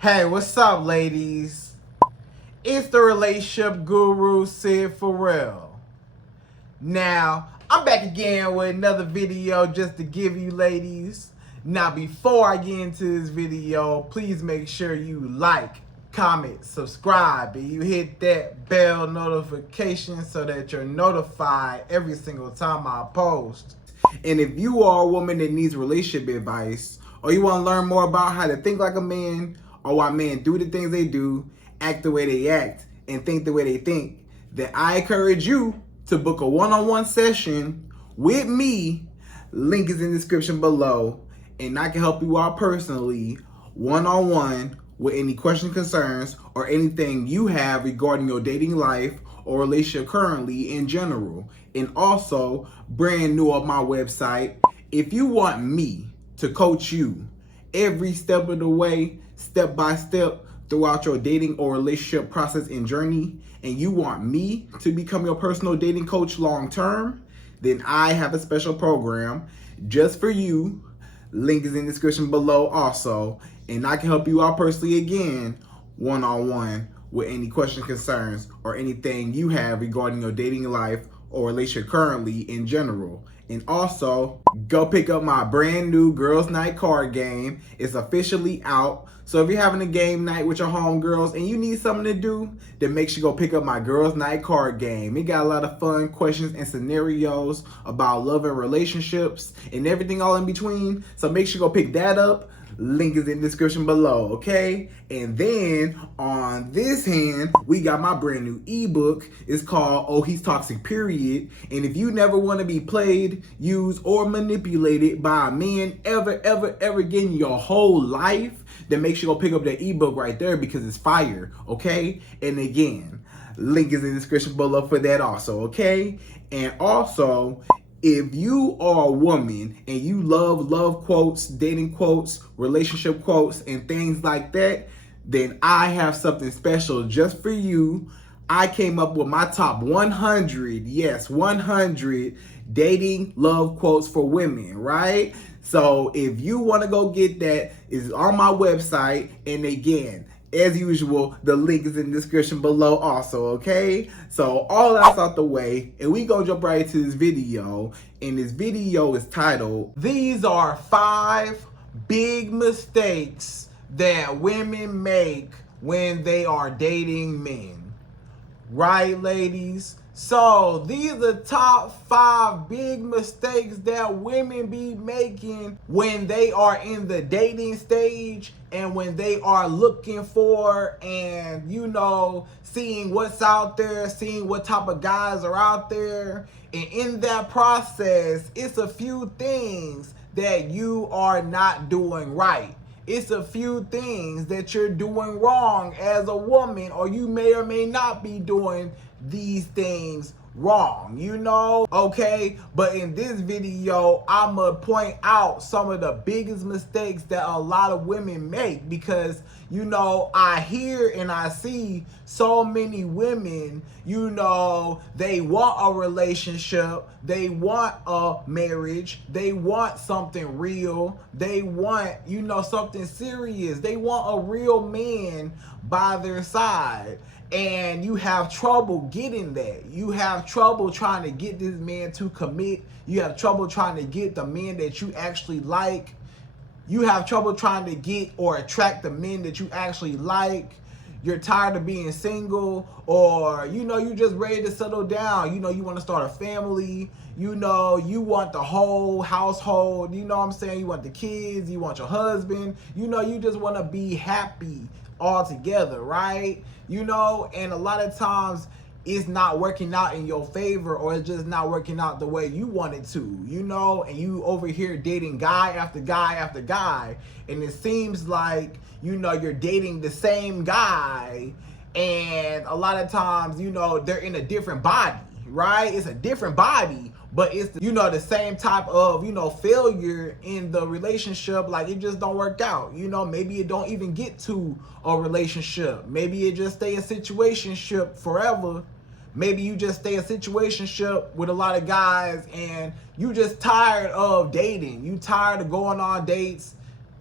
Hey, what's up, ladies? It's the relationship guru, Sydd Ferrell. Now, I'm back again with another video just to give you ladies. Now, before I get into this video, please make sure you like, comment, subscribe, and you hit that bell notification so that you're notified every single time I post. And if you are a woman that needs relationship advice, or you want to learn more about how to think like a man, or why men do the things they do, act the way they act, and think the way they think, then I encourage you to book a one-on-one session with me. Link is in the description below, and I can help you out personally, one-on-one, with any questions, concerns, or anything you have regarding your dating life or relationship currently in general. And also, brand new on my website, if you want me to coach you every step of the way, step by step, throughout your dating or relationship process and journey, and you want me to become your personal dating coach long term, then I have a special program just for you. Link is in the description below also, and I can help you out personally again, one-on-one, with any questions, concerns, or anything you have regarding your dating life or relationship currently in general. And also, go pick up my brand new Girls Night card game. It's officially out. So if you're having a game night with your homegirls and you need something to do, then make sure you go pick up my Girls Night card game. It got a lot of fun questions and scenarios about love and relationships and everything all in between. So make sure you go pick that up. Link is in the description below, okay? And then on this hand, we got my brand new ebook. It's called Oh He's Toxic, Period. And if you never want to be played, used, or manipulated by a man ever again in your whole life, then make sure you go pick up that ebook right there because it's fire, okay? And again, link is in the description below for that also, okay? And also, if you are a woman and you love quotes, dating quotes, relationship quotes, and things like that, then I have something special just for you. I came up with my top 100, yes, 100 dating love quotes for women, right? So if you want to go get that, it's on my website. And again, as usual, the link is in the description below also, okay? So all that's out the way, and we gonna jump right into this video. And this video is titled, These Are 5 Big Mistakes That Women Make When They Are Dating Men. Right, ladies? So these are the top 5 big mistakes that women be making when they are in the dating stage and when they are looking for and, seeing what's out there, seeing what type of guys are out there. And in that process, it's a few things that you are not doing right. It's a few things that you're doing wrong as a woman, or you may or may not be doing these things wrong, okay? But in this video, I'm gonna point out some of the biggest mistakes that a lot of women make because, I hear and I see so many women, they want a relationship, they want a marriage, they want something real, they want, something serious, they want a real man by their side. And you have trouble getting that. You have trouble trying to get this man to commit. You have trouble trying to get the men that you actually like. You have trouble trying to get or attract the men that you actually like. You're tired of being single, or you just ready to settle down. You want to start a family. You want the whole household. You want the kids, you want your husband. You just want to be happy all together, right? And a lot of times it's not working out in your favor, or it's just not working out the way you want it to, and you over here dating guy after guy after guy, and it seems like, you're dating the same guy, and a lot of times, they're in a different body, right? It's a different body, but it's, the same type of, failure in the relationship. Like, it just don't work out. Maybe it don't even get to a relationship. Maybe it just stay a situationship forever. Maybe you just stay a situationship with a lot of guys and you just tired of dating. You tired of going on dates.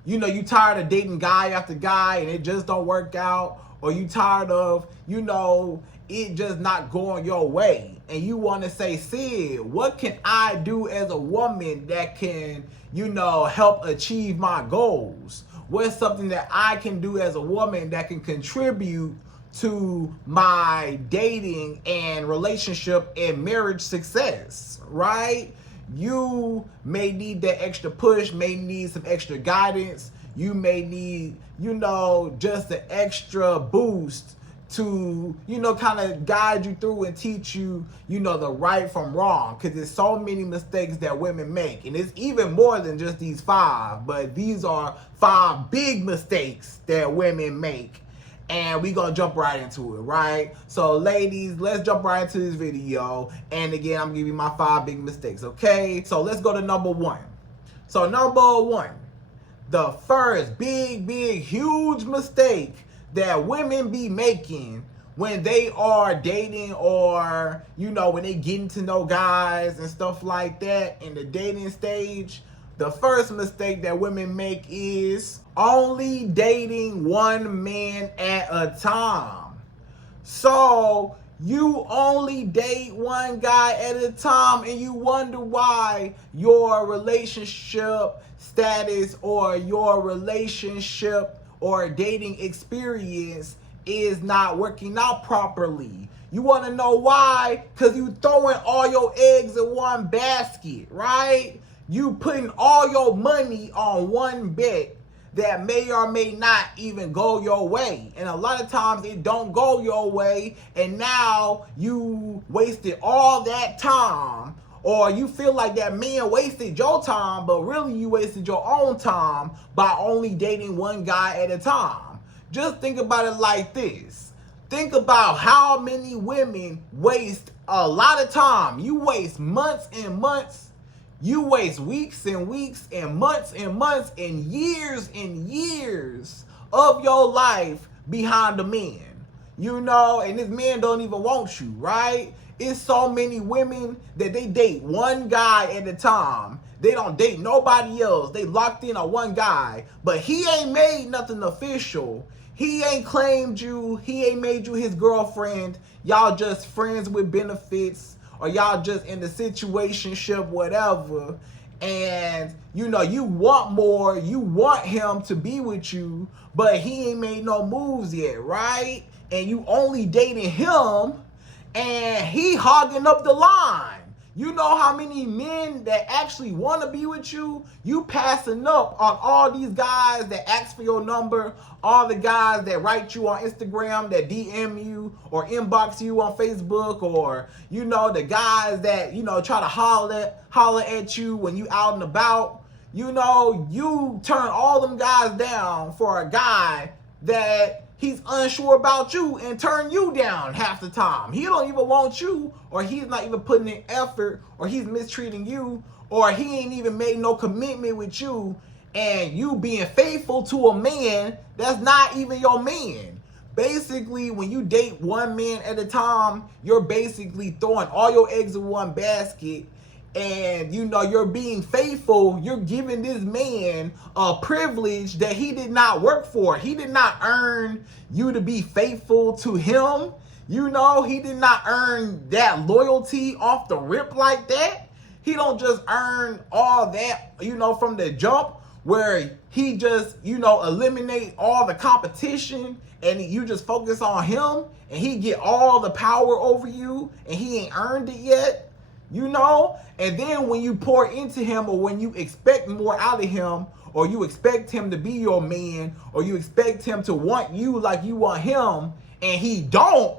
you tired of dating guy after guy and it just don't work out, or you tired of, it just not going your way, and you want to say, Sid, what can I do as a woman that can, help achieve my goals? What's something that I can do as a woman that can contribute to my dating and relationship and marriage success, right? You may need that extra push, may need some extra guidance. You may need, just an extra boost to, kind of guide you through and teach you, the right from wrong. Because there's so many mistakes that women make. And it's even more than just these 5, but these are 5 big mistakes that women make. And we gonna jump right into it, right? So ladies, let's jump right into this video. And again, I'm giving you my 5 big mistakes, okay? So let's go to number 1. So number 1, the first big, huge mistake that women be making when they are dating, or, when they getting to know guys and stuff like that in the dating stage. The first mistake that women make is only dating one man at a time. So you only date one guy at a time, and you wonder why your relationship status or your relationship or dating experience is not working out properly. You want to know why? Because you throwing all your eggs in one basket, right? You putting all your money on one bet that may or may not even go your way. And a lot of times it don't go your way, and now you wasted all that time, or you feel like that man wasted your time, but really you wasted your own time by only dating one guy at a time. Just think about it like this. Think about how many women waste a lot of time. You waste months and months. You waste weeks and weeks and months and years of your life behind a man. And this man don't even want you, right? It's so many women that they date one guy at a time. They don't date nobody else. They locked in on one guy, but he ain't made nothing official. He ain't claimed you. He ain't made you his girlfriend. Y'all just friends with benefits, or y'all just in the situationship, whatever. And you want more, you want him to be with you, but he ain't made no moves yet, right? And you only dating him, and he hogging up the line. You know how many men that actually want to be with you? You passing up on all these guys that ask for your number, all the guys that write you on Instagram, that DM you or inbox you on Facebook, or, the guys that, try to holler at you when you out and about. You turn all them guys down for a guy that he's unsure about you, and turn you down half the time. He don't even want you, or he's not even putting in effort, or he's mistreating you, or he ain't even made no commitment with you, and you being faithful to a man that's not even your man. Basically, when you date one man at a time, you're basically throwing all your eggs in one basket. And you're being faithful. You're giving this man a privilege that he did not work for. He did not earn you to be faithful to him. He did not earn that loyalty off the rip like that. He don't just earn all that, from the jump, where he just, eliminate all the competition, and you just focus on him, and he get all the power over you, and he ain't earned it yet. And then when you pour into him, or when you expect more out of him, or you expect him to be your man, or you expect him to want you like you want him, and he don't,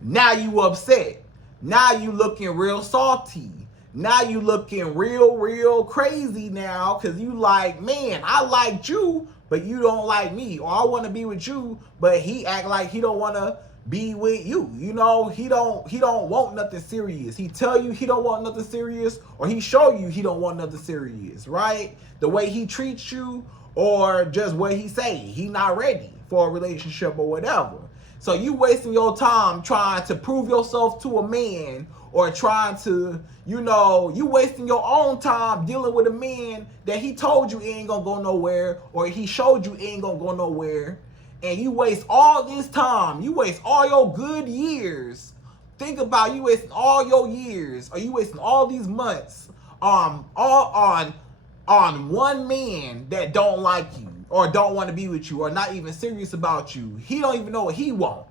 now you upset. Now you looking real salty. Now you looking real crazy now, because you like, man, I liked you, but you don't like me. Or I want to be with you, but he act like he don't want to be with you. He don't want nothing serious. He tell you he don't want nothing serious, or he show you he don't want nothing serious, right? The way he treats you, or just what he say, he not ready for a relationship or whatever. So you wasting your time trying to prove yourself to a man, or trying to, you wasting your own time dealing with a man that he told you ain't gonna go nowhere, or he showed you ain't gonna go nowhere, and you waste all this time, you waste all your good years. Think about you wasting all your years, or you wasting all these months all on one man that don't like you, or don't want to be with you, or not even serious about you. He don't even know what he want,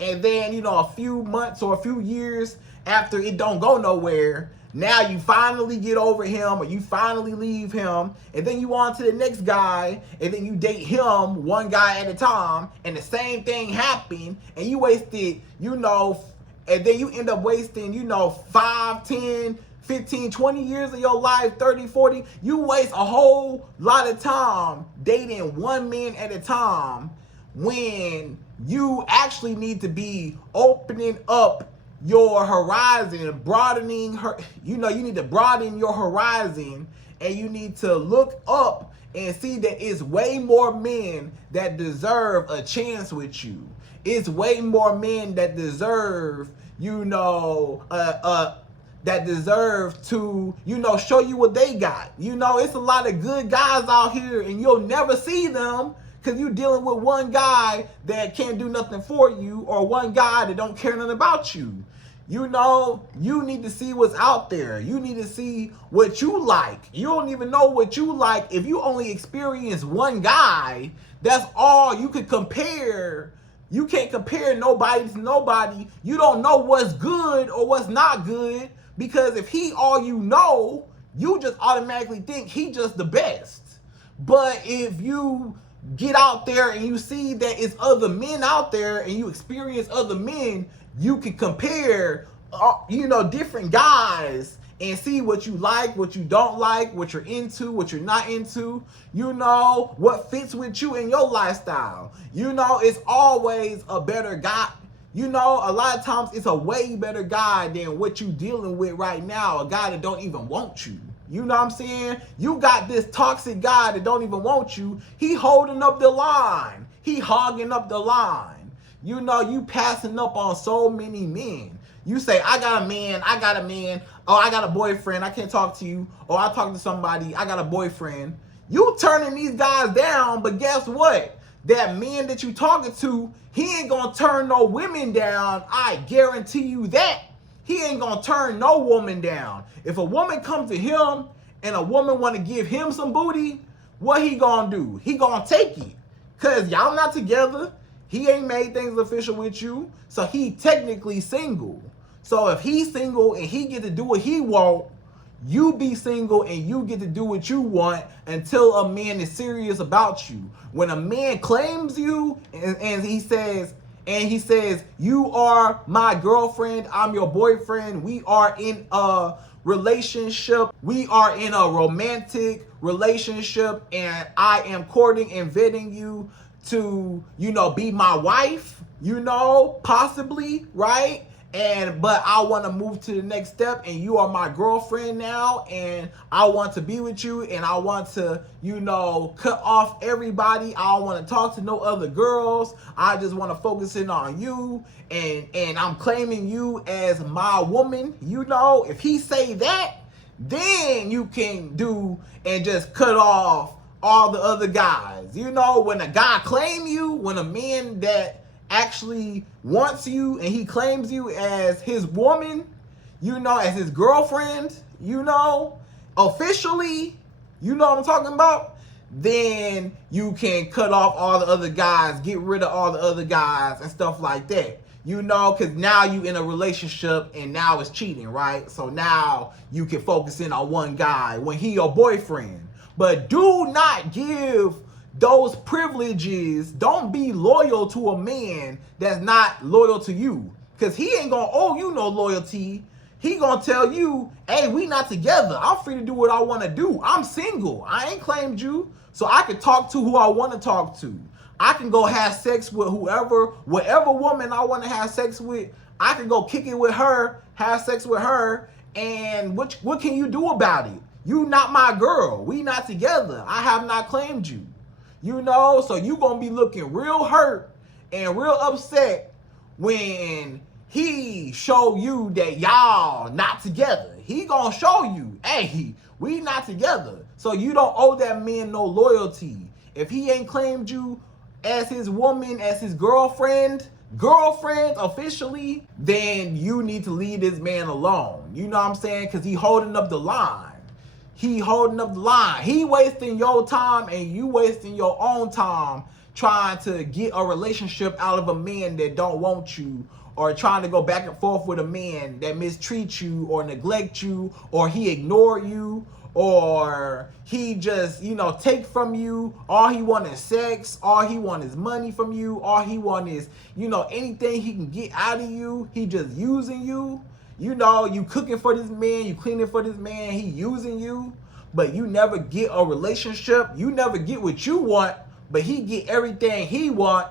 and then, a few months or a few years after it don't go nowhere, now you finally get over him, or you finally leave him, and then you on to the next guy, and then you date him one guy at a time, and the same thing happened, and you wasted, and then you end up wasting, 5, 10, 15, 20 years of your life, 30, 40. You waste a whole lot of time dating one man at a time, when you actually need to be opening up your horizon, broadening her. You need to broaden your horizon, and you need to look up and see that it's way more men that deserve a chance with you. It's way more men that deserve, that deserve to, show you what they got. It's a lot of good guys out here, and you'll never see them because you're dealing with one guy that can't do nothing for you, or one guy that don't care nothing about you. You need to see what's out there. You need to see what you like. You don't even know what you like if you only experience one guy. That's all you could compare. You can't compare nobody to nobody. You don't know what's good or what's not good, because if he all you just automatically think he just the best. But if you get out there and you see that it's other men out there, and you experience other men, you can compare, different guys, and see what you like, what you don't like, what you're into, what you're not into, what fits with you in your lifestyle. It's always a better guy. A lot of times it's a way better guy than what you dealing with right now, a guy that don't even want you. You know what I'm saying? You got this toxic guy that don't even want you. He holding up the line. He hogging up the line. You passing up on so many men. You say, I got a man. Oh, I got a boyfriend. I can't talk to you. Or I talk to somebody. I got a boyfriend. You turning these guys down, but guess what? That man that you talking to, he ain't gonna turn no women down. I guarantee you that. He ain't gonna turn no woman down. If a woman come to him and a woman want to give him some booty, what he gonna do? He gonna take it. Cause y'all not together. He ain't made things official with you. So he technically single. So if he's single and he get to do what he want, you be single and you get to do what you want until a man is serious about you. When a man claims you and he says, you are my girlfriend, I'm your boyfriend, we are in a relationship, we are in a romantic relationship, and I am courting and vetting you to, be my wife, possibly, right? But I want to move to the next step, and you are my girlfriend now, and I want to be with you, and I want to, cut off everybody. I don't want to talk to no other girls. I just want to focus in on you, and I'm claiming you as my woman. If he say that, then you can do and just cut off all the other guys. When a guy claim you, when a man that actually wants you and he claims you as his woman, as his girlfriend, officially, what I'm talking about, then you can cut off all the other guys, get rid of all the other guys and stuff like that. Because now you in a relationship and now it's cheating, right? So now you can focus in on one guy when he your boyfriend. But do not give those privileges. Don't be loyal to a man that's not loyal to you, because he ain't gonna owe you no loyalty. He gonna tell you, hey, we not together. I'm free to do what I want to do. I'm single. I ain't claimed you, so I can talk to who I want to talk to. I can go have sex with whatever woman I want to have sex with. I can go kick it with her, have sex with her, and what can you do about it? You not my girl. We not together. I have not claimed you. So you gonna be looking real hurt and real upset when he show you that y'all not together. He gonna show you, hey, we not together. So you don't owe that man no loyalty. If he ain't claimed you as his woman, as his girlfriend officially, then you need to leave this man alone. You know what I'm saying? Because he holding up the line. He holding up the line. He wasting your time and you wasting your own time trying to get a relationship out of a man that don't want you, or trying to go back and forth with a man that mistreats you or neglect you, or he ignore you, or he just, take from you. All he want is sex. All he want is money from you. All he want is, anything he can get out of you. He just using you. You cooking for this man. You cleaning for this man. He using you. But you never get a relationship. You never get what you want. But he get everything he want.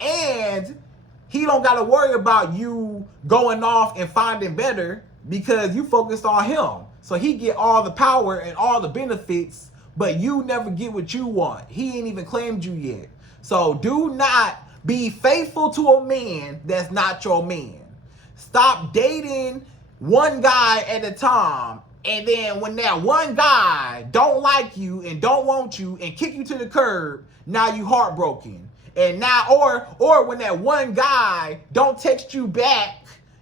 And he don't got to worry about you going off and finding better because you focused on him. So he get all the power and all the benefits, but you never get what you want. He ain't even claimed you yet. So do not be faithful to a man that's not your man. Stop dating one guy at a time, and then when that one guy don't like you and don't want you and kick you to the curb, now you heartbroken. And now, or when that one guy don't text you back,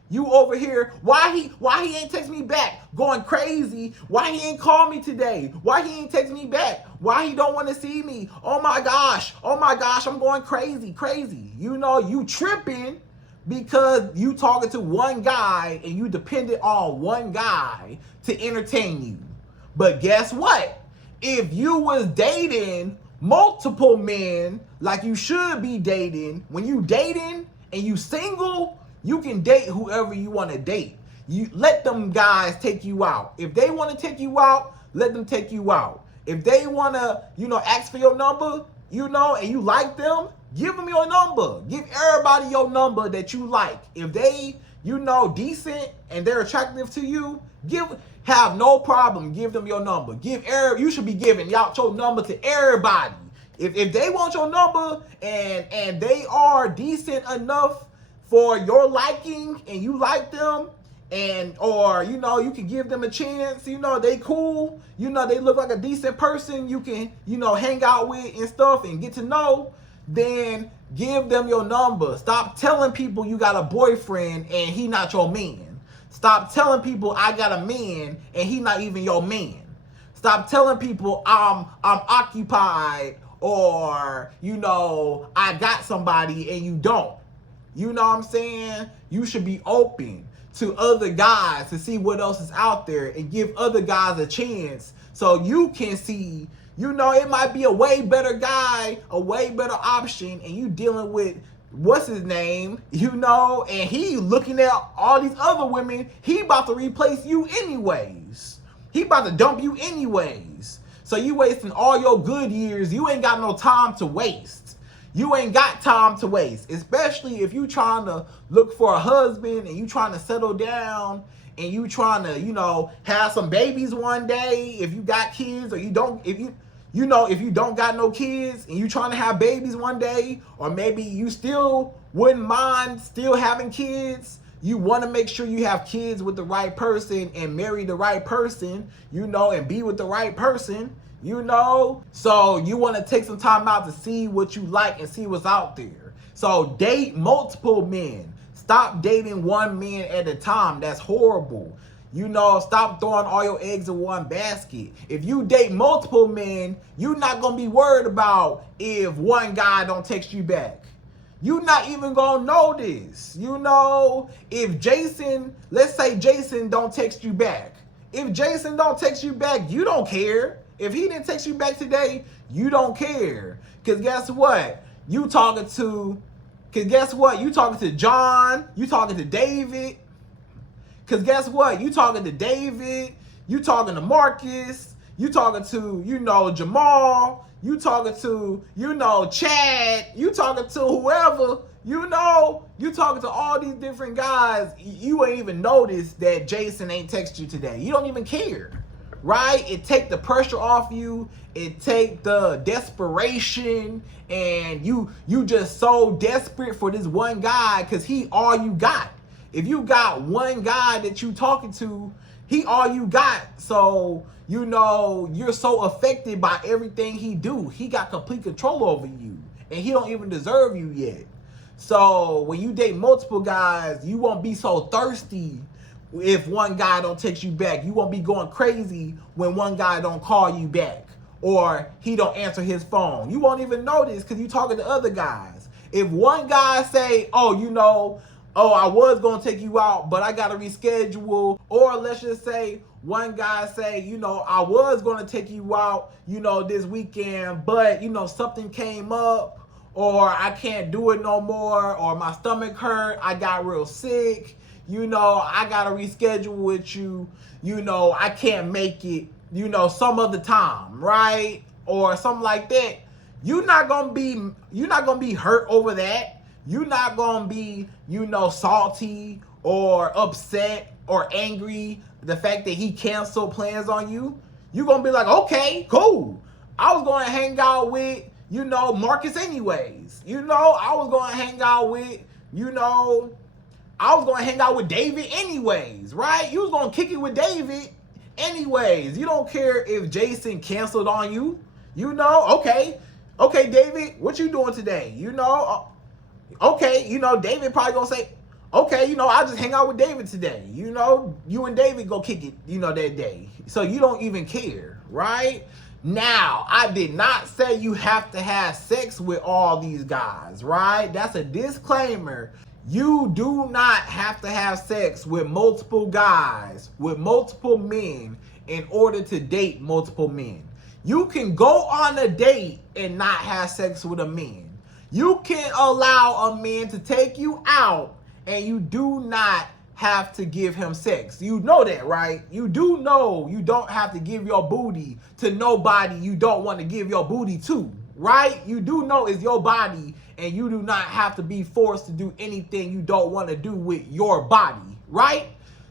you over here, why he ain't text me back? Going crazy. Why he ain't call me today? Why he ain't text me back? Why he don't want to see me? Oh my gosh, I'm going crazy. You tripping because you talking to one guy and you depended on one guy to entertain you. But guess what? If you was dating multiple men like you should be dating, when you dating and you single, you can date whoever you want to date. You let them guys take you out. If they want to take you out, let them take you out. If they want to, ask for your number, and you like them, give them your number. Give everybody your number that you like. If they, decent and they're attractive to you, have no problem. Give them your number. You should be giving out your number to everybody. If they want your number and they are decent enough for your liking and you like them, or you can give them a chance, they cool, they look like a decent person you can hang out with and stuff and get to know, then give them your number. Stop telling people you got a boyfriend and he not your man. Stop telling people I got a man and he not even your man. Stop telling people I'm occupied, or I got somebody and you don't. You know what I'm saying? You should be open to other guys to see what else is out there and give other guys a chance so you can see, it might be a way better guy, a way better option, and you dealing with what's his name, and he looking at all these other women. He about to replace you anyways. He about to dump you anyways. So you wasting all your good years. You ain't got no time to waste. You ain't got time to waste, especially if you trying to look for a husband and you trying to settle down and you trying to, have some babies one day. If you got kids, or you don't, if you don't got no kids and you trying to have babies one day, or maybe you still wouldn't mind still having kids. You want to make sure you have kids with the right person and marry the right person, and be with the right person. So you want to take some time out to see what you like and see what's out there. So date multiple men. Stop dating one man at a time. That's horrible. Stop throwing all your eggs in one basket. If you date multiple men, you're not going to be worried about if one guy don't text you back. You're not even going to know this. If Jason, let's say Jason don't text you back. If Jason don't text you back, you don't care. If he didn't text you back today, you don't care. Because guess what? You talking to John, you talking to David. Because guess what? You talking to David, you talking to Marcus, you talking to, Jamal, you talking to, Chad, you talking to whoever, you talking to all these different guys. You ain't even noticed that Jason ain't text you today. You don't even care. Right? It take the pressure off you. It take the desperation, and you just so desperate for this one guy because he all you got. If you got one guy that you talking to, he all you got. So, you know, you're so affected by everything he do. He got complete control over you, and he don't even deserve you yet. So when you date multiple guys, you won't be so thirsty if one guy don't text you back. You won't be going crazy when one guy don't call you back or he don't answer his phone. You won't even notice because you talking to other guys. If one guy say, oh, you know, oh, I was going to take you out, but I got to reschedule. Or let's just say one guy say, you know, I was going to take you out, you know, this weekend, but, you know, something came up, or I can't do it no more, or my stomach hurt, I got real sick, you know, I got to reschedule with you, you know, I can't make it, you know, some other time, right? Or something like that. You're not gonna be hurt over that. You're not gonna be, you know, salty or upset or angry the fact that he canceled plans on you. You're gonna be like, okay, cool. I was gonna hang out with, you know, Marcus anyways. You know, I was gonna hang out with, you know, I was gonna hang out with David anyways, right? You was gonna kick it with David anyways. You don't care if Jason canceled on you. You know, okay, David, what you doing today? You know, okay, you know, David probably gonna say, okay, you know, I'll just hang out with David today. You know, you and David go kick it, you know, that day. So you don't even care, right? Now, I did not say you have to have sex with all these guys, right? That's a disclaimer. You do not have to have sex with multiple guys, with multiple men in order to date multiple men. You can go on a date and not have sex with a man. You can allow a man to take you out and you do not have to give him sex. You know that, right? You do know you don't have to give your booty to nobody you don't want to give your booty to, right? You do know it's your body and you do not have to be forced to do anything you don't want to do with your body, right?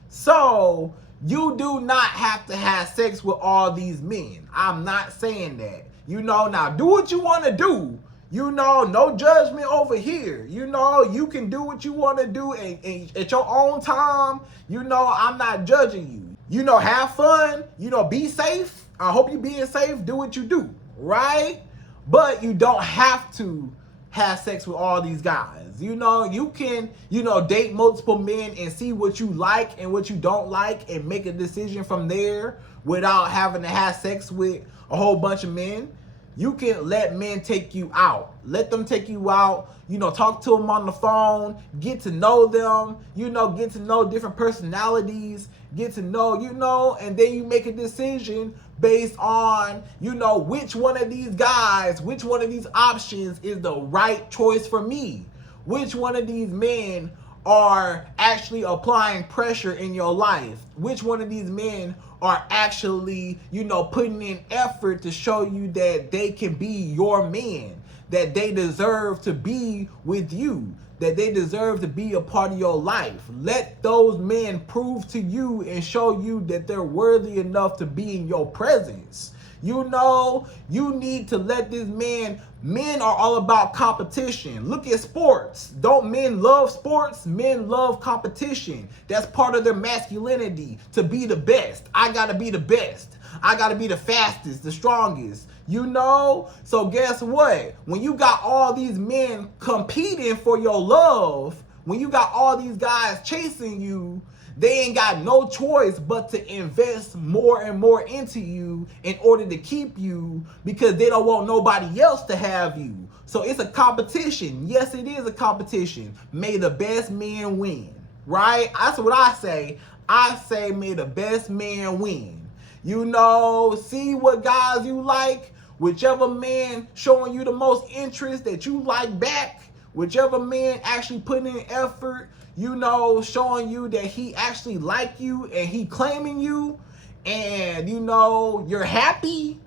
So you do not have to have sex with all these men. I'm not saying that. You know, now do what you want to do. You know, no judgment over here. You know, you can do what you want to do and at your own time. You know, I'm not judging you. You know, have fun. You know, be safe. I hope you being safe. Do what you do, right? But you don't have to have sex with all these guys. You know, you can, you know, date multiple men and see what you like and what you don't like and make a decision from there without having to have sex with a whole bunch of men. You can let men take you out. Let them take you out, you know, talk to them on the phone, get to know them, you know, get to know different personalities, get to know, you know, and then you make a decision based on, you know, which one of these guys, which one of these options is the right choice for me. Which one of these men are actually applying pressure in your life? Which one of these men are actually, you know, putting in effort to show you that they can be your man, that they deserve to be with you, that they deserve to be a part of your life? Let those men prove to you and show you that they're worthy enough to be in your presence. You know, you need to let this man. Men are all about competition. Look at sports. Don't men love sports? Men love competition. That's part of their masculinity, to be the best. I gotta be the best. I gotta be the fastest, the strongest. You know? So guess what? When you got all these men competing for your love, when you got all these guys chasing you, they ain't got no choice but to invest more and more into you in order to keep you, because they don't want nobody else to have you. So it's a competition. Yes, it is a competition. May the best man win, right? That's what I say. I say may the best man win. You know, see what guys you like. Whichever man showing you the most interest that you like back. Whichever man actually putting in effort, you know, showing you that he actually like you and he claiming you, and you know you're happy,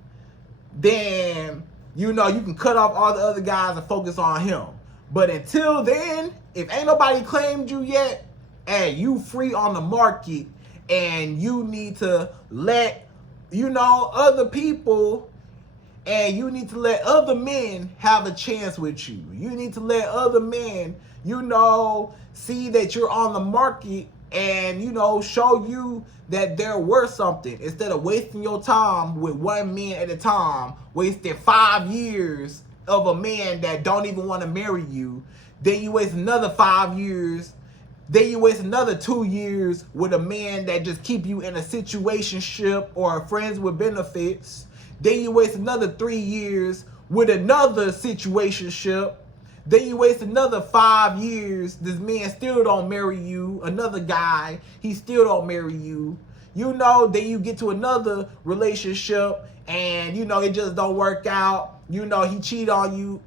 then you know you can cut off all the other guys and focus on him. But until then, if ain't nobody claimed you yet, hey, you free on the market, and you need to let, you know, other people And you need to let other men have a chance with you. You need to let other men, see that you're on the market and, show you that they're worth something, instead of wasting your time with one man at a time, wasting 5 years of a man that don't even want to marry you. Then you waste another 5 years. Then you waste another 2 years with a man that just keep you in a situationship or friends with benefits. Then you waste another 3 years with another situationship. Then you waste another 5 years. This man still don't marry you. Another guy, he still don't marry you. Then you get to another relationship and, it just don't work out. He cheat on you.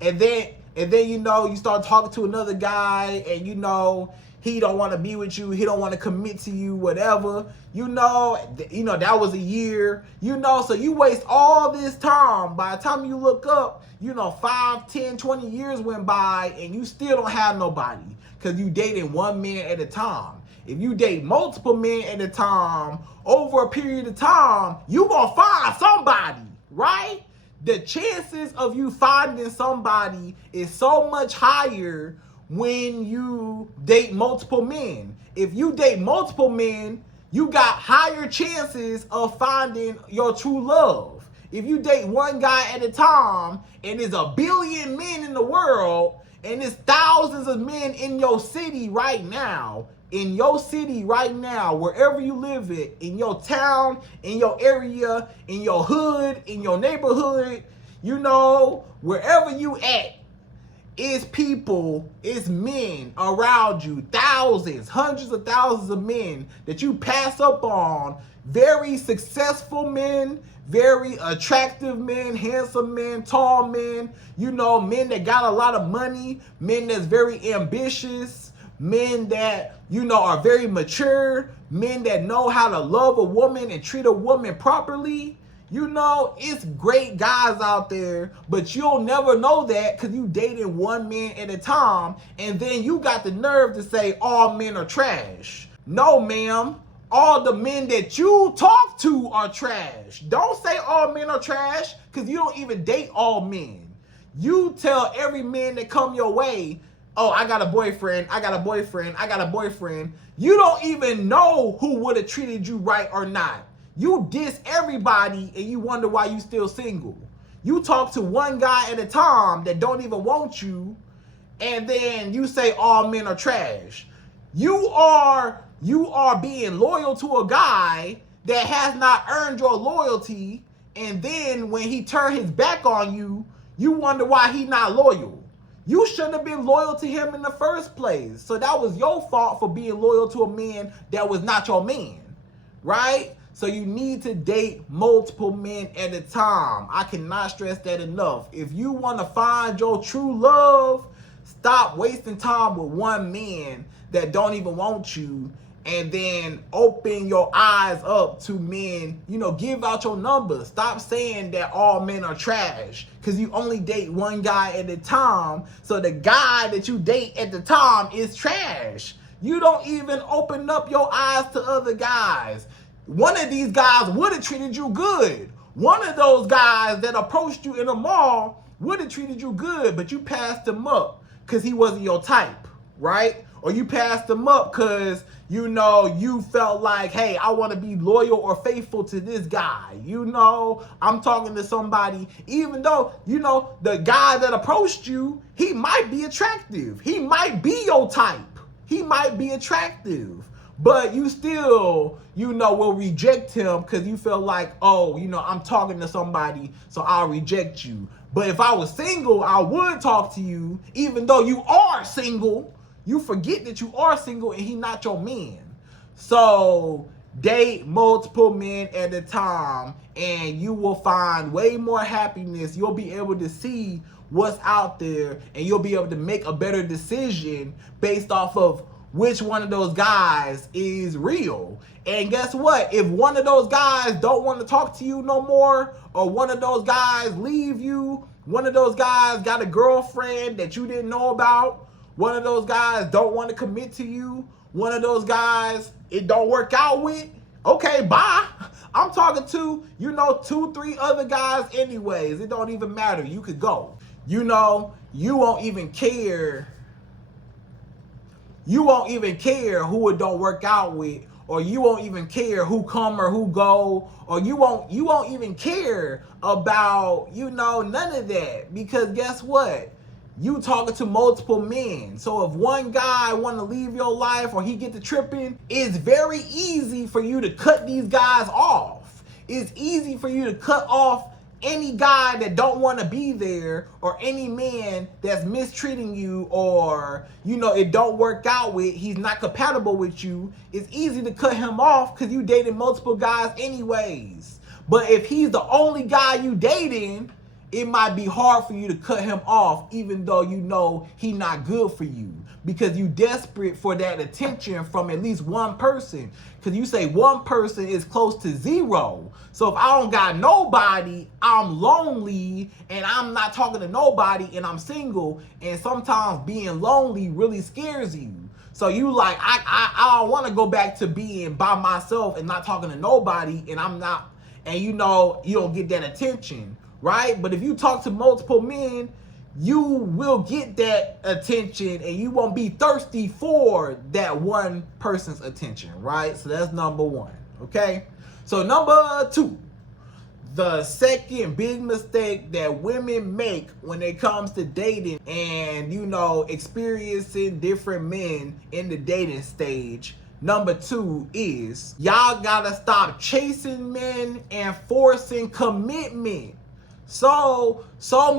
And then you start talking to another guy and, he don't want to be with you. He don't want to commit to you, whatever. That was a year. So you waste all this time. By the time you look up, 5, 10, 20 years went by and you still don't have nobody because you dated one man at a time. If you date multiple men at a time, over a period of time, you gonna find somebody, right? The chances of you finding somebody is so much higher when you date multiple men. If you date multiple men, you got higher chances of finding your true love. If you date one guy at a time and there's a billion men in the world and there's thousands of men in your city right now, wherever you live in your town, in your area, in your hood, in your neighborhood, wherever you at, it's people, it's men around you, thousands, hundreds of thousands of men that you pass up on. Very successful men, very attractive men, handsome men, tall men, men that got a lot of money, men that's very ambitious, men that, are very mature, men that know how to love a woman and treat a woman properly. It's great guys out there, but you'll never know that because you dating one man at a time, and then you got the nerve to say all men are trash. No, ma'am. All the men that you talk to are trash. Don't say all men are trash because you don't even date all men. You tell every man that come your way, oh, I got a boyfriend. You don't even know who would have treated you right or not. You diss everybody and you wonder why you still single. You talk to one guy at a time that don't even want you, and then you say all men are trash. You are being loyal to a guy that has not earned your loyalty, and then when he turned his back on you, you wonder why he not loyal. You shouldn't have been loyal to him in the first place. So that was your fault for being loyal to a man that was not your man, right? So you need to date multiple men at a time. I cannot stress that enough. If you want to find your true love, stop wasting time with one man that don't even want you, and then open your eyes up to men. Give out your number. Stop saying that all men are trash because you only date one guy at a time. So the guy that you date at the time is trash. You don't even open up your eyes to other guys. One of these guys would have treated you good. One of those guys that approached you in a mall would have treated you good, but you passed him up because he wasn't your type, right? Or you passed him up because, you felt like, hey, I want to be loyal or faithful to this guy. I'm talking to somebody, even though, the guy that approached you, he might be attractive. He might be your type. He might be attractive. But you still, will reject him because you feel like, oh, I'm talking to somebody, so I'll reject you. But if I was single, I would talk to you, even though you are single. You forget that you are single and he's not your man. So date multiple men at a time and you will find way more happiness. You'll be able to see what's out there and you'll be able to make a better decision based off of which one of those guys is real. And guess what? If one of those guys don't want to talk to you no more, or one of those guys leave you, one of those guys got a girlfriend that you didn't know about, one of those guys don't want to commit to you, one of those guys it don't work out with, okay, bye. I'm talking to, 2, 3 other guys anyways. It don't even matter. You could go. You won't even care. You won't even care who it don't work out with, or you won't even care who come or who go, or you won't even care about, none of that. Because guess what? You talking to multiple men. So if one guy want to leave your life or he get to tripping, it's very easy for you to cut these guys off. It's easy for you to cut off any guy that don't want to be there, or any man that's mistreating you, or it don't work out with, he's not compatible with you. It's easy to cut him off because you dated multiple guys anyways. But if he's the only guy you dating, it might be hard for you to cut him off, even though he not good for you, because you desperate for that attention from at least one person. Because you say one person is close to zero. So if I don't got nobody, I'm lonely, and I'm not talking to nobody, and I'm single, and sometimes being lonely really scares you. So you like, I don't want to go back to being by myself and not talking to nobody, and I'm not, and you don't get that attention. Right? But if you talk to multiple men, you will get that attention, and you won't be thirsty for that one person's attention, right? So that's number one, okay? So number two, the second big mistake that women make when it comes to dating and, experiencing different men in the dating stage. Number two is y'all gotta stop chasing men and forcing commitment. So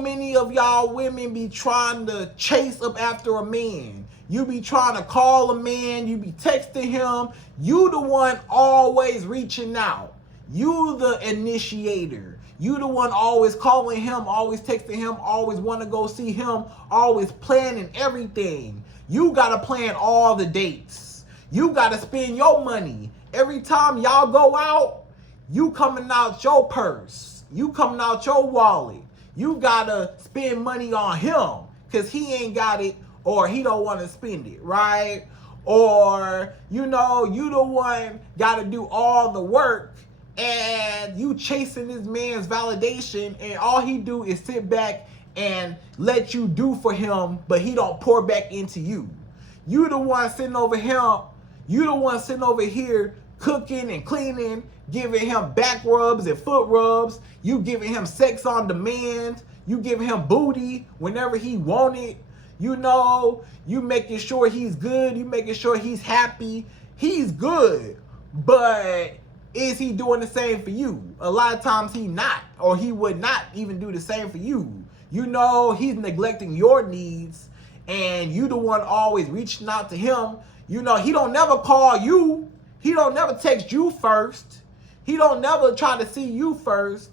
many of y'all women be trying to chase up after a man. You be trying to call a man, you be texting him. You the one always reaching out. You the initiator. You the one always calling him, always texting him, always want to go see him, always planning everything. You got to plan all the dates. You got to spend your money. Every time y'all go out, you coming out your purse. You coming out your wallet. You gotta spend money on him because he ain't got it, or he don't want to spend it, right? Or, you the one gotta do all the work, and you chasing this man's validation, and all he do is sit back and let you do for him, but he don't pour back into you. You the one sitting over him. You the one sitting over here cooking and cleaning, giving him back rubs and foot rubs. You giving him sex on demand. You giving him booty whenever he want it. You making sure he's good. You making sure he's happy. He's good, but is he doing the same for you? A lot of times he not, or he would not even do the same for you. He's neglecting your needs, and you the one always reaching out to him. He don't never call you. He don't never text you first. He don't never try to see you first.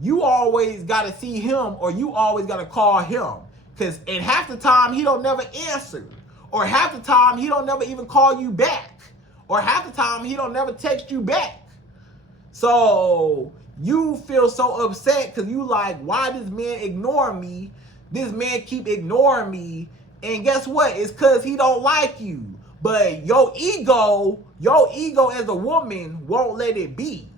You always got to see him, or you always got to call him. Because in half the time, he don't never answer. Or half the time, he don't never even call you back. Or half the time, he don't never text you back. So you feel so upset because you like, why this man ignore me? This man keep ignoring me. And guess what? It's because he don't like you. But your ego as a woman won't let it be.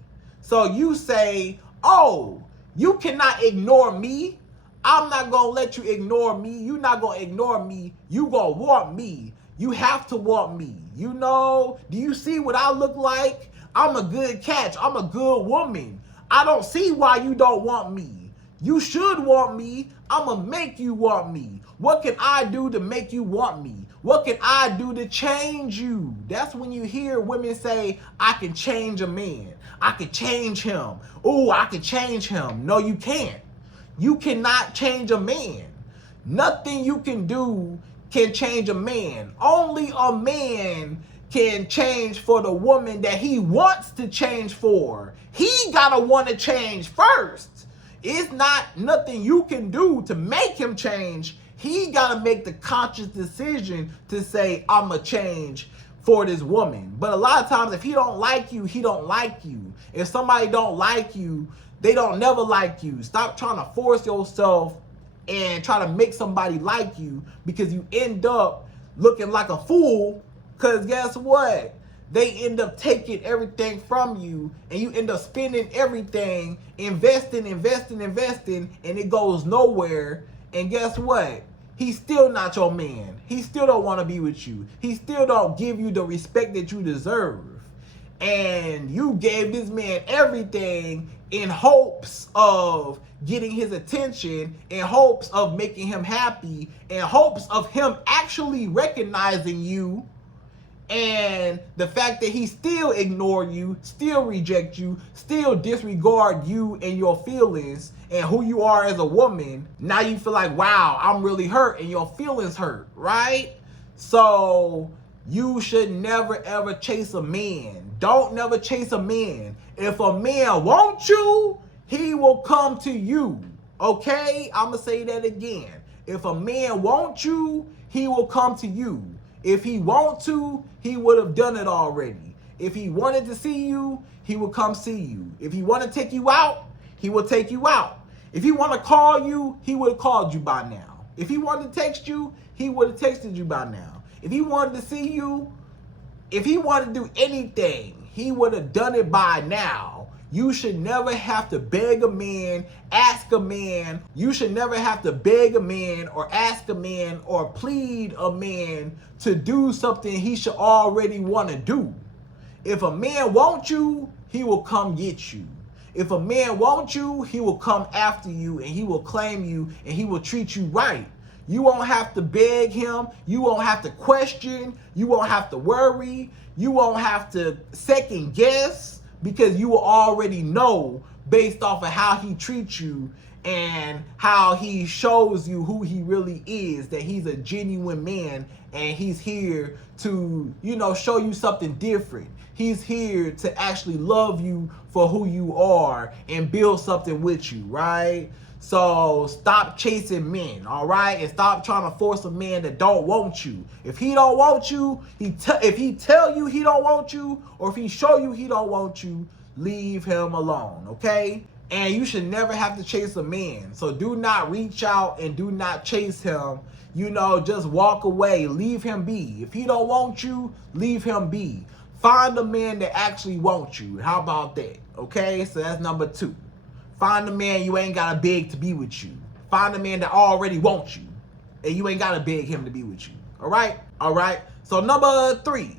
So you say, oh, you cannot ignore me. I'm not going to let you ignore me. You're not going to ignore me. You going to want me. You have to want me. Do you see what I look like? I'm a good catch. I'm a good woman. I don't see why you don't want me. You should want me. I'm going to make you want me. What can I do to make you want me? What can I do to change you? That's when you hear women say, I can change a man. I can change him. Oh, I can change him. No, you can't. You cannot change a man. Nothing you can do can change a man. Only a man can change for the woman that he wants to change for. He gotta want to change first. It's not nothing you can do to make him change. He gotta make the conscious decision to say, I'ma change for this woman. But a lot of times, if he don't like you, he don't like you. If somebody don't like you, they don't never like you. Stop trying to force yourself and try to make somebody like you, because you end up looking like a fool. Because guess what? they end up taking everything from you, and you end up spending everything, investing, and it goes nowhere. And guess what? He's still not your man. He still don't want to be with you. He still don't give you the respect that you deserve. And you gave this man everything in hopes of getting his attention, in hopes of making him happy, in hopes of him actually recognizing you. And the fact that he still ignore you, still reject you, still disregard you and your feelings and who you are as a woman, now you feel like, wow, I'm really hurt, and your feelings hurt, right? So you should never ever chase a man. Don't never chase a man. If a man wants you, he will come to you. Okay? I'm going to say that again. If a man wants you, he will come to you. If he wants to, he would have done it already. If he wanted to see you, he would come see you. If he want to take you out, he will take you out. If he want to call you, he would have called you by now. If he wanted to text you, he would have texted you by now. If he wanted to see you, if he wanted to do anything, he would have done it by now. You should never have to beg a man, ask a man. You should never have to beg a man or ask a man or plead a man to do something he should already want to do. If a man wants you, he will come get you. If a man wants you, he will come after you, and he will claim you, and he will treat you right. You won't have to beg him. You won't have to question. You won't have to worry. You won't have to second guess, because you will already know based off of how he treats you and how he shows you who he really is, that he's a genuine man, and he's here to, show you something different. He's here to actually love you for who you are and build something with you, right? So stop chasing men, all right? And stop trying to force a man that don't want you. If he don't want you, if he tell you he don't want you, or if he show you he don't want you, leave him alone, okay? And you should never have to chase a man. So do not reach out and do not chase him. Just walk away. Leave him be. If he don't want you, leave him be. Find a man that actually wants you. How about that? Okay, so that's number 2. Find a man you ain't gotta beg to be with you. Find a man that already wants you, and you ain't gotta beg him to be with you. All right? All right. So number 3.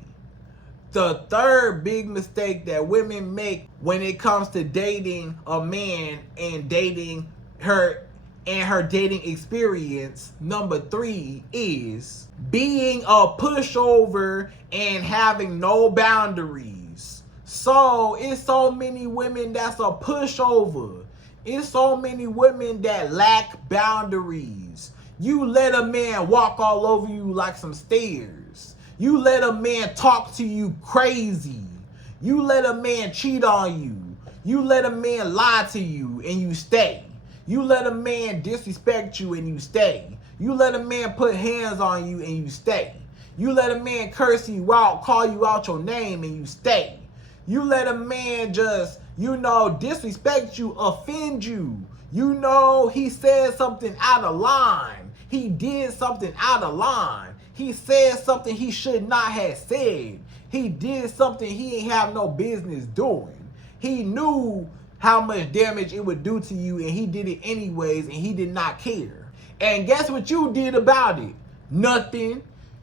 The third big mistake that women make when it comes to dating a man and dating her and her dating experience, number 3 is being a pushover and having no boundaries. So it's so many women that's a pushover. It's so many women that lack boundaries. You let a man walk all over you like some stairs. You let a man talk to you crazy. You let a man cheat on you. You let a man lie to you and you stay. You let a man disrespect you and you stay. You let a man put hands on you and you stay. You let a man curse you out, call you out your name, and you stay. You let a man just, disrespect you, offend you. He said something out of line. He did something out of line. He said something he should not have said. He did something he ain't have no business doing. He knew how much damage it would do to you, and he did it anyways, and he did not care. And guess what you did about it? Nothing.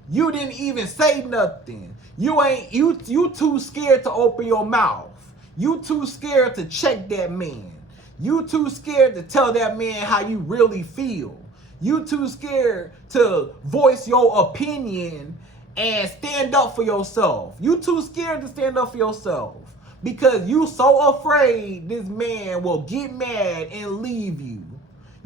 You didn't even say nothing. You too scared to open your mouth. You too scared to check that man. You too scared to tell that man how you really feel. You too scared to voice your opinion and stand up for yourself. You too scared to stand up for yourself because you so afraid this man will get mad and leave you.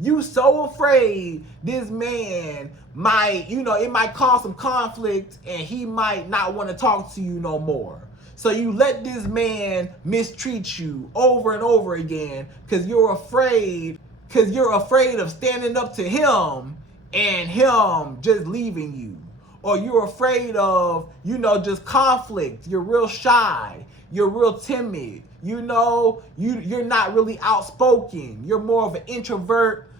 You so afraid this man might, it might cause some conflict and he might not want to talk to you no more. So you let this man mistreat you over and over again because you're afraid of standing up to him and him just leaving you. Or you're afraid of, just conflict. You're real shy. You're real timid. You're not really outspoken. You're more of an introvert,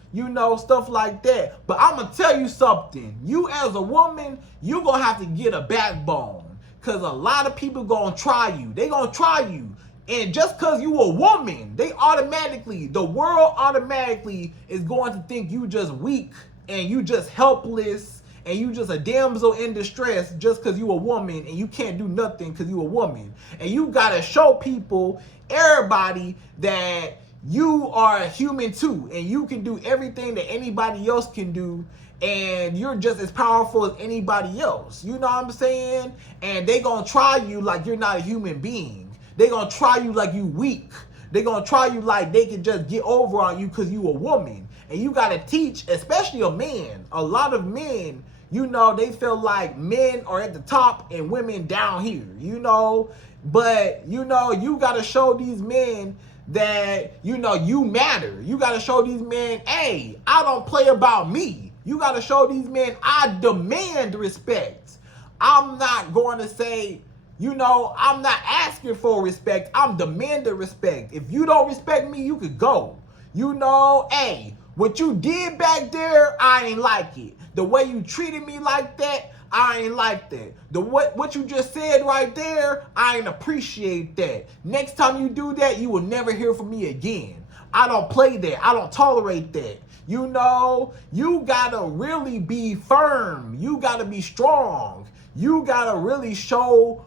stuff like that. But I'm going to tell you something. You as a woman, you're going to have to get a backbone. Because a lot of people gonna try you. They gonna try you. And just because you a woman, the world automatically is going to think you just weak and you just helpless and you just a damsel in distress just because you a woman and you can't do nothing because you a woman. And you got to show people, everybody, that you are a human too and you can do everything that anybody else can do and you're just as powerful as anybody else. You know what I'm saying? And they gonna try you like you're not a human being. They gonna try you like you weak. They gonna try you like they can just get over on you because you a woman. And you gotta teach, especially a man. A lot of men, you know, they feel like men are at the top and women down here, you know. But, you know, you gotta show these men that, you know, you matter. You gotta show these men, hey, I don't play about me. You gotta show these men, I demand respect. I'm not going to say, you know, I'm not asking for respect. I'm demanding respect. If you don't respect me, you could go. You know, hey, what you did back there, I ain't like it. The way you treated me like that, I ain't like that. What you just said right there, I ain't appreciate that. Next time you do that, you will never hear from me again. I don't play that. I don't tolerate that. You know, you gotta really be firm. You gotta be strong. You gotta really show.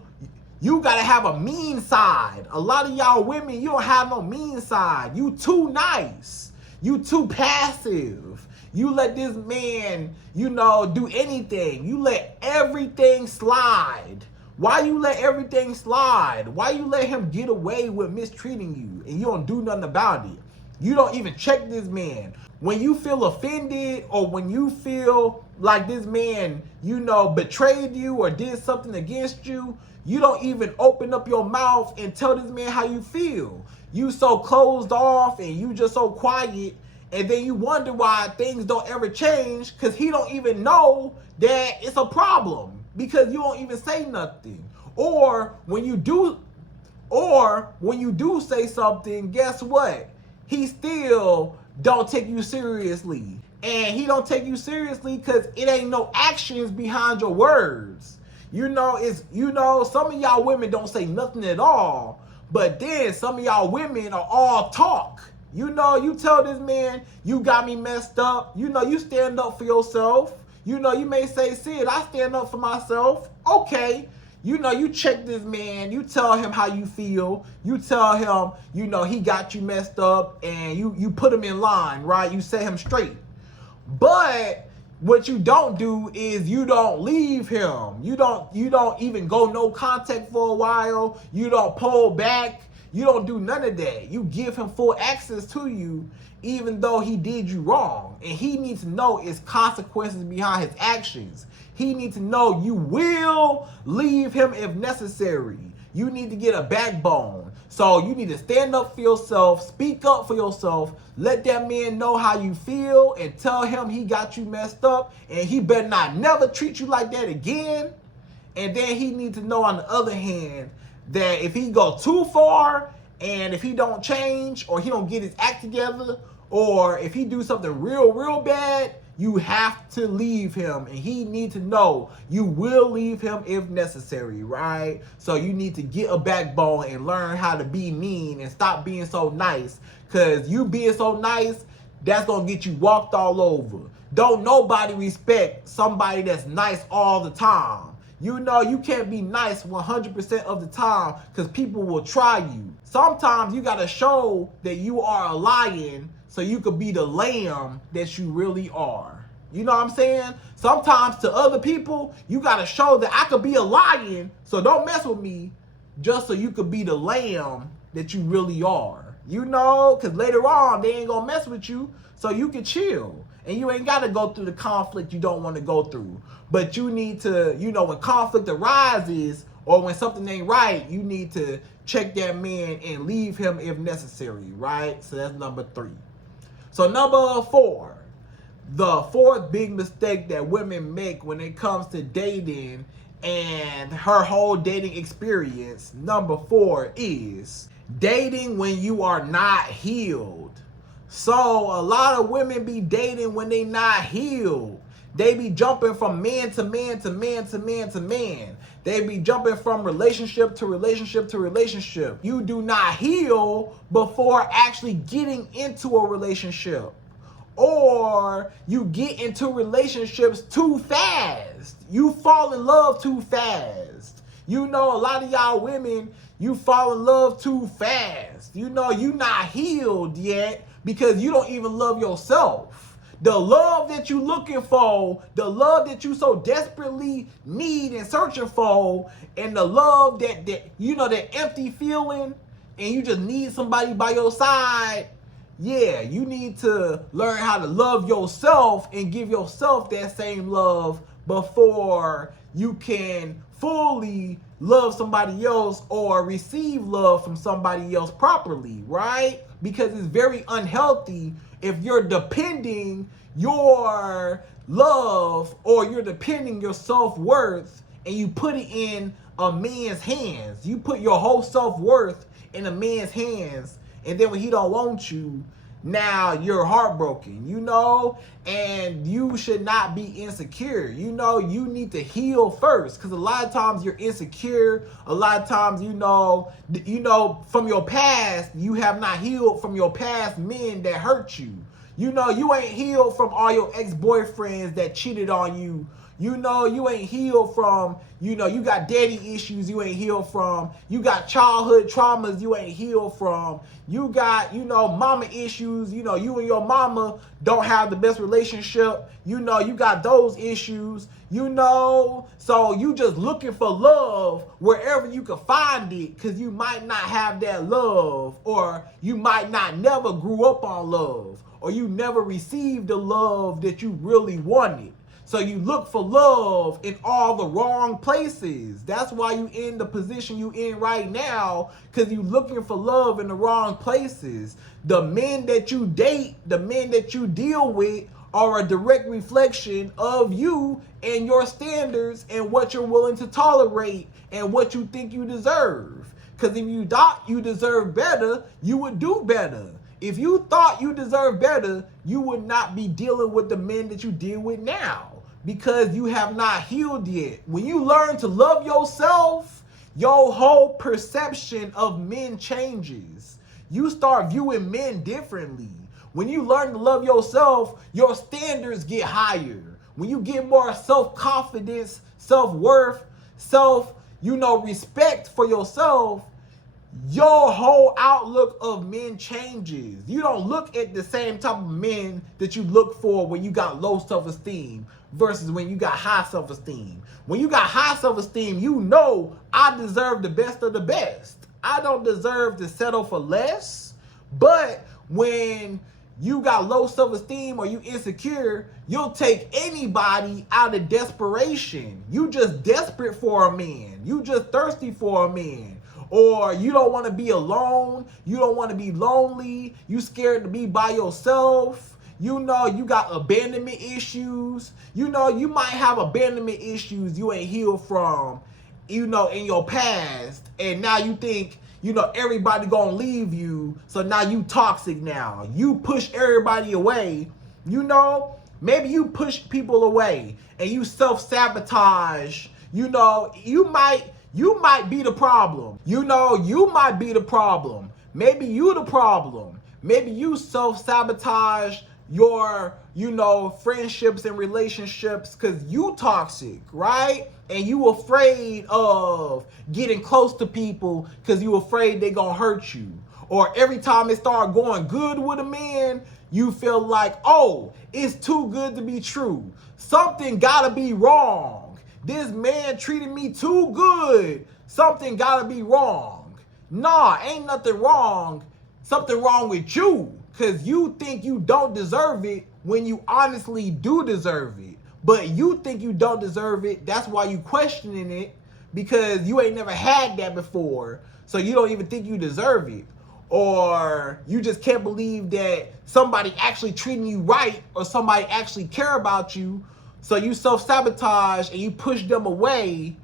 You gotta have a mean side. A lot of y'all women, you don't have no mean side. You too nice. You too passive. You let this man, you know, do anything. You let everything slide. Why you let everything slide? Why you let him get away with mistreating you and you don't do nothing about it? You don't even check this man. When you feel offended or when you feel like this man, you know, betrayed you or did something against you, you don't even open up your mouth and tell this man how you feel. You so closed off and you just so quiet, and then you wonder why things don't ever change because he don't even know that it's a problem because you don't even say nothing. Or when you do say something, guess what? He still don't take you seriously. And he don't take you seriously because it ain't no actions behind your words. You know, some of y'all women don't say nothing at all, but then some of y'all women are all talk. You know, you tell this man, you got me messed up. You know, you stand up for yourself. You know, you may say, Sid, I stand up for myself. Okay. You know, you check this man. You tell him how you feel. You tell him, you know, he got you messed up and you put him in line, right? You set him straight. But what you don't do is you don't leave him. You don't even go no contact for a while. You don't pull back. You don't do none of that. You give him full access to you even though he did you wrong. And he needs to know it's consequences behind his actions. He needs to know you will leave him if necessary. You need to get a backbone. So you need to stand up for yourself, speak up for yourself, let that man know how you feel and tell him he got you messed up and he better not never treat you like that again. And then he needs to know on the other hand that if he go too far and if he don't change or he don't get his act together or if he do something real bad, you have to leave him, and he needs to know you will leave him if necessary, right? So you need to get a backbone and learn how to be mean and stop being so nice, because you being so nice, that's going to get you walked all over. Don't nobody respect somebody that's nice all the time. You know, you can't be nice 100% of the time because people will try you. Sometimes you got to show that you are a lion so you could be the lamb that you really are. You know what I'm saying? Sometimes to other people, you got to show that I could be a lion, so don't mess with me, just so you could be the lamb that you really are. You know, because later on, they ain't going to mess with you, so you can chill. And you ain't got to go through the conflict you don't want to go through. But you need to, you know, when conflict arises or when something ain't right, you need to check that man and leave him if necessary, right? So that's number 3. So number 4, the fourth big mistake that women make when it comes to dating and her whole dating experience, number 4 is dating when you are not healed. So a lot of women be dating when they not healed. They be jumping from man to man to man to man to man. They be jumping from relationship to relationship to relationship. You do not heal before actually getting into a relationship. Or you get into relationships too fast. You fall in love too fast. You know, a lot of y'all women, you fall in love too fast. You know, you not healed yet because you don't even love yourself. The love that you looking for, the love that you so desperately need and searching for, and the love that you know, that empty feeling, and you just need somebody by your side. Yeah, you need to learn how to love yourself and give yourself that same love before you can fully love somebody else or receive love from somebody else properly, right? Because it's very unhealthy if you're depending your love or you're depending your self-worth and you put it in a man's hands. You put your whole self-worth in a man's hands, and then when he don't want you, now you're heartbroken, you know? And you should not be insecure. You know, you need to heal first, because a lot of times you're insecure. A lot of times, you know, from your past, you have not healed from your past men that hurt you. You know, you ain't healed from all your ex-boyfriends that cheated on you. You know, you ain't healed from, you know, you got daddy issues you ain't healed from. You got childhood traumas you ain't healed from. You got, you know, mama issues. You know, you and your mama don't have the best relationship. You know, you got those issues, you know. So you just looking for love wherever you can find it, because you might not have that love, or you might not never grew up on love, or you never received the love that you really wanted. So you look for love in all the wrong places. That's why you in the position you in right now, because you looking for love in the wrong places. The men that you date, the men that you deal with, are a direct reflection of you and your standards and what you're willing to tolerate and what you think you deserve. Because if you thought you deserve better, you would do better. If you thought you deserved better, you would not be dealing with the men that you deal with now, because you have not healed yet. When you learn to love yourself, your whole perception of men changes. You start viewing men differently. When you learn to love yourself, your standards get higher. When you get more self-confidence, self-worth, respect for yourself, your whole outlook of men changes. You don't look at the same type of men that you look for when you got low self-esteem versus when you got high self-esteem. When you got high self-esteem, you know, I deserve the best of the best. I don't deserve to settle for less. But when you got low self-esteem or you insecure, you'll take anybody out of desperation. You just desperate for a man. You just thirsty for a man. Or you don't want to be alone. You don't want to be lonely. You scared to be by yourself. You know, you got abandonment issues. You know, you might have abandonment issues you ain't healed from, you know, in your past. And now you think, you know, everybody gonna leave you. So now you toxic now. You push everybody away. You know, maybe you push people away and you self-sabotage. You know, you might be the problem. You know, you might be the problem. Maybe you the problem. Maybe you self-sabotage your, you know, friendships and relationships because you toxic, right? And you afraid of getting close to people because you afraid they gonna hurt you. Or every time it start going good with a man, you feel like, oh, it's too good to be true. Something gotta be wrong. This man treated me too good. Something gotta be wrong. Nah, ain't nothing wrong. Something wrong with you, because you think you don't deserve it when you honestly do deserve it. But you think you don't deserve it. That's why you questioning it, because you ain't never had that before. So you don't even think you deserve it. Or you just can't believe that somebody actually treating you right or somebody actually care about you. So you self-sabotage and you push them away,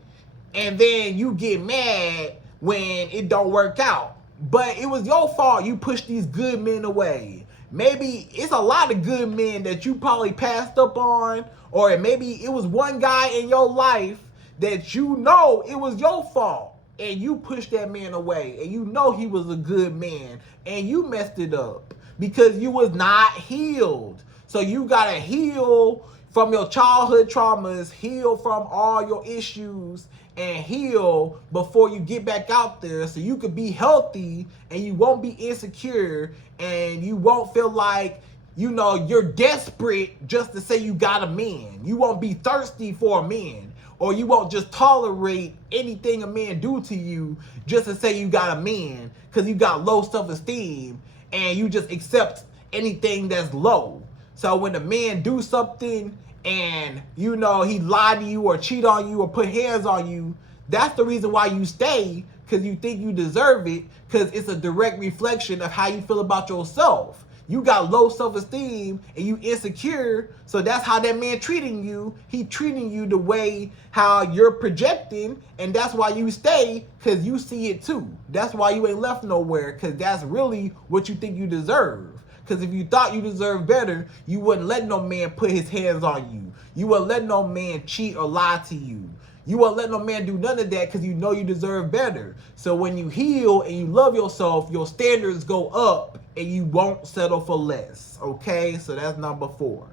and then you get mad when it don't work out. But it was your fault you pushed these good men away. Maybe it's a lot of good men that you probably passed up on, or maybe it was one guy in your life that you know it was your fault and you pushed that man away and you know he was a good man and you messed it up because you was not healed. So you gotta heal from your childhood traumas, heal from all your issues, and heal before you get back out there so you could be healthy and you won't be insecure and you won't feel like, you know, you're desperate just to say you got a man. You won't be thirsty for a man, or you won't just tolerate anything a man do to you just to say you got a man because you got low self-esteem and you just accept anything that's low. So when a man do something and, you know, he lied to you or cheat on you or put hands on you, that's the reason why you stay, because you think you deserve it, because it's a direct reflection of how you feel about yourself. You got low self-esteem and you insecure, so that's how that man treating you. He treating you the way how you're projecting, and that's why you stay, because you see it too. That's why you ain't left nowhere, because that's really what you think you deserve. Because if you thought you deserved better, you wouldn't let no man put his hands on you. You wouldn't let no man cheat or lie to you. You won't let no man do none of that because you know you deserve better. So when you heal and you love yourself, your standards go up and you won't settle for less. Okay, so that's number 4.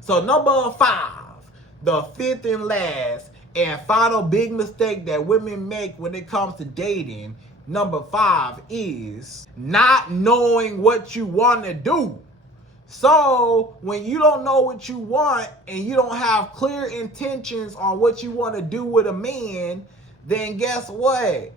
So number 5, the fifth and last and final big mistake that women make when it comes to dating, number 5, is not knowing what you want to do. So when you don't know what you want and you don't have clear intentions on what you want to do with a man, then guess what?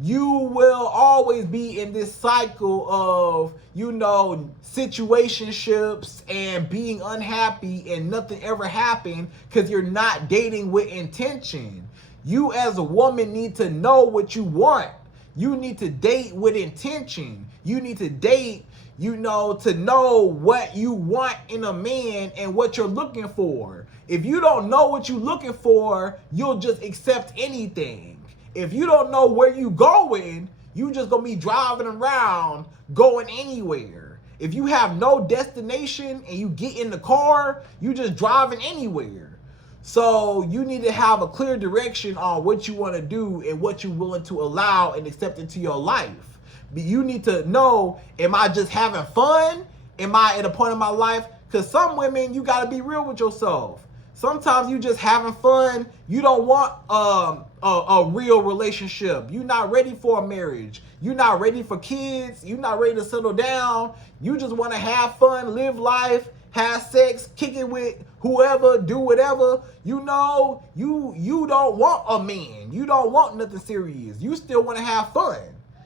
You will always be in this cycle of, you know, situationships and being unhappy and nothing ever happened because you're not dating with intention. You as a woman need to know what you want. You need to date with intention. You need to date, you know, to know what you want in a man and what you're looking for. If you don't know what you're looking for, you'll just accept anything. If you don't know where you going, you just gonna be driving around going anywhere. If you have no destination and you get in the car, you just driving anywhere. So you need to have a clear direction on what you want to do and what you're willing to allow and accept into your life. But you need to know, am I just having fun? Am I at a point in my life? Because some women, you got to be real with yourself. Sometimes you just having fun. You don't want a real relationship. You're not ready for a marriage. You're not ready for kids. You're not ready to settle down. You just want to have fun, live life, have sex, kick it with whoever, do whatever. You know, you don't want a man. You don't want nothing serious. You still want to have fun.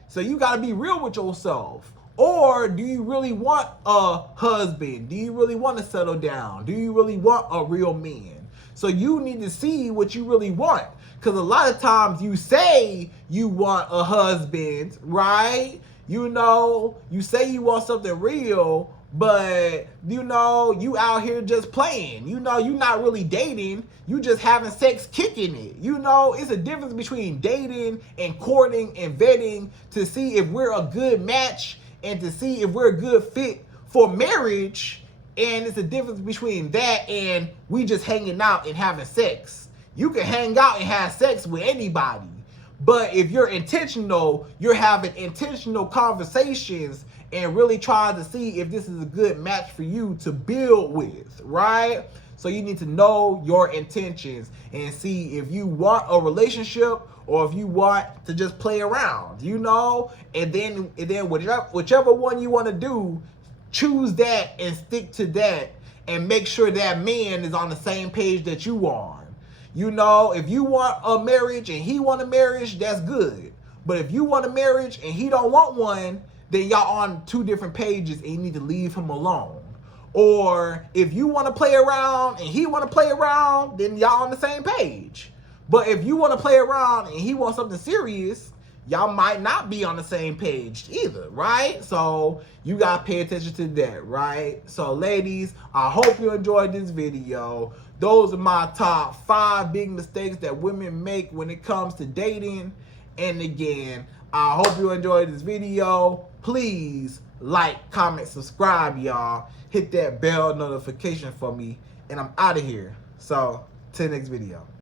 So you got to be real with yourself. Or do you really want a husband? Do you really want to settle down? Do you really want a real man? So you need to see what you really want. Because a lot of times you say you want a husband, right? You know, you say you want something real, but, you know, you out here just playing. You know, you're not really dating. You just having sex, kicking it. You know, it's a difference between dating and courting and vetting to see if we're a good match and to see if we're a good fit for marriage. And it's a difference between that and we just hanging out and having sex. You can hang out and have sex with anybody. But if you're intentional, you're having intentional conversations and really trying to see if this is a good match for you to build with, right? So you need to know your intentions and see if you want a relationship or if you want to just play around, you know? And then whichever one you want to do, choose that and stick to that and make sure that man is on the same page that you on. You know, if you want a marriage and he want a marriage, that's good. But if you want a marriage and he don't want one, then y'all on 2 different pages and you need to leave him alone. Or if you want to play around and he want to play around, then y'all on the same page. But if you want to play around and he wants something serious, y'all might not be on the same page either, right? So you got to pay attention to that, right? So ladies, I hope you enjoyed this video. Those are my top 5 big mistakes that women make when it comes to dating. And again, I hope you enjoyed this video. Please like, comment, subscribe, y'all. Hit that bell notification for me. And I'm out of here. So, till the next video.